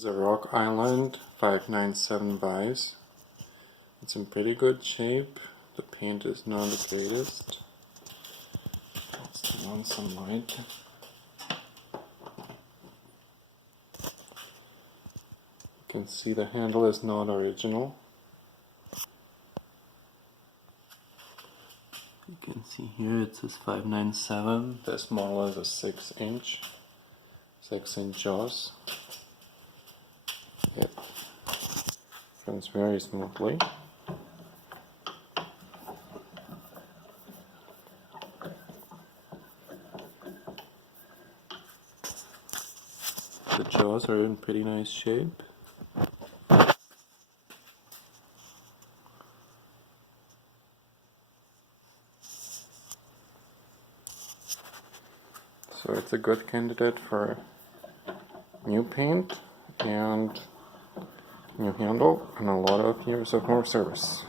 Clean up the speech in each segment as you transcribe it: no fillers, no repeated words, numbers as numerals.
This is a Rock Island 597 Vise. It's in pretty good shape. The paint is not the greatest. Let's turn on some light. You can see the handle is not original. You can see here it says 597. This model is a 6-inch jaws. It runs very smoothly. The jaws are in pretty nice shape. So it's a good candidate for new paint and new handle and a lot of years of more service.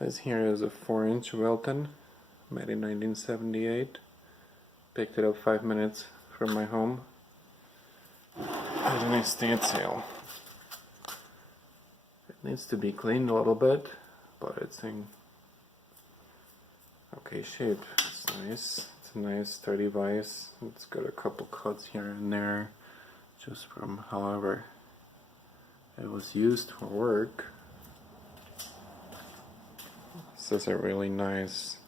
This here is a 4-inch Welton, made in 1978. Picked it up 5 minutes from my home at an estate sale. It needs to be cleaned a little bit, but it's in okay shape. It's nice. It's a nice sturdy vise. It's got a couple cuts here and there, just from however it was used for work. This is a really nice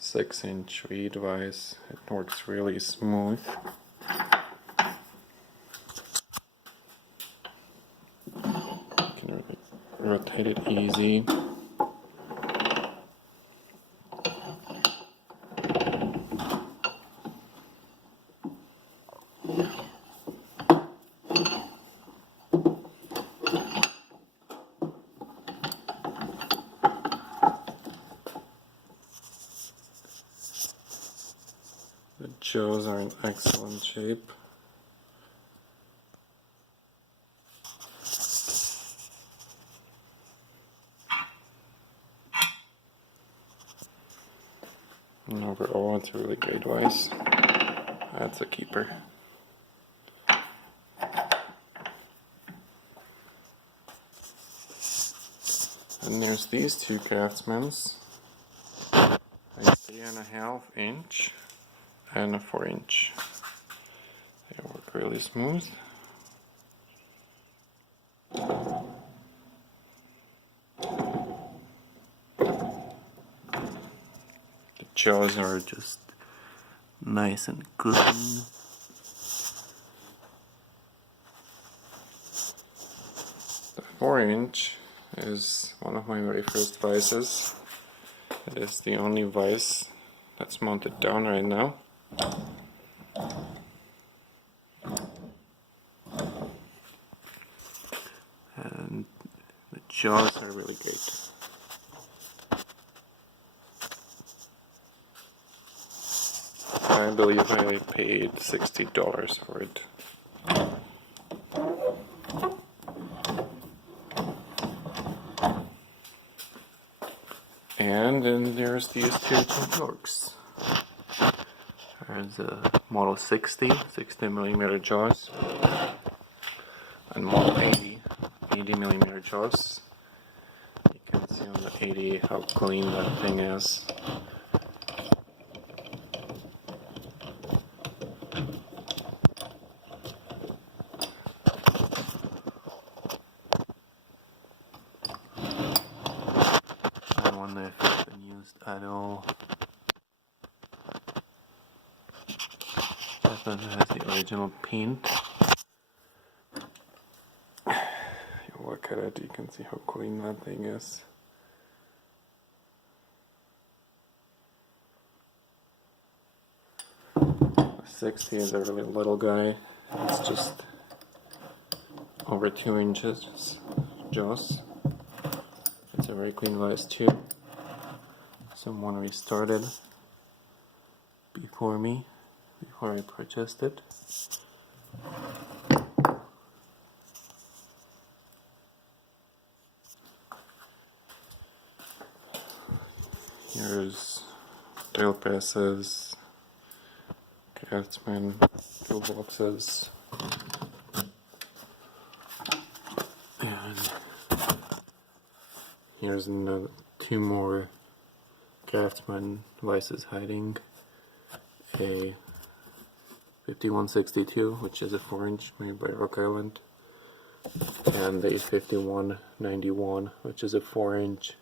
6-inch reed vise. It works really smooth. You can rotate it easy. The jaws are in excellent shape. And overall, it's a really great vise. That's a keeper. And there's these two Craftsmans, a 3.5-inch and a 4-inch. They work really smooth. The jaws are just nice and clean. The 4-inch is one of my very first vises. It is the only vise that's mounted down right now. And the jaws are really good. I believe I paid $60 for it. And then there's these two forks. There's a model 60 millimeter jaws, and model 80 millimeter jaws. You can see on the 80 how clean that thing is. I wonder if it's been used at all. This one has the original paint. You look at it, you can see how clean that thing is. The 60 is a really little guy. It's just over 2 inches jaws. It's a very clean vise too. Someone restarted before I purchased it. Here's drill presses, Craftsman toolboxes, and here's another, two more Craftsman Vises hiding. A 5162, which is a 4-inch made by Rock Island, and a 5191, which is a 4-inch,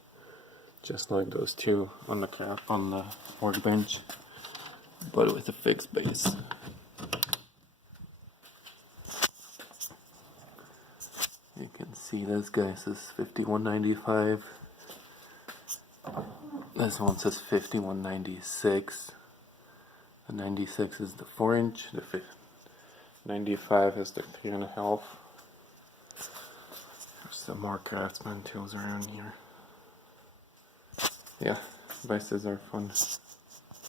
just like those two on the workbench, but with a fixed base. You can see this guy says 5195. This one says 5196. The 96 is the 4-inch. The 95 is the 3.5. There's some more Craftsman tools around here. Yeah, Vises are fun.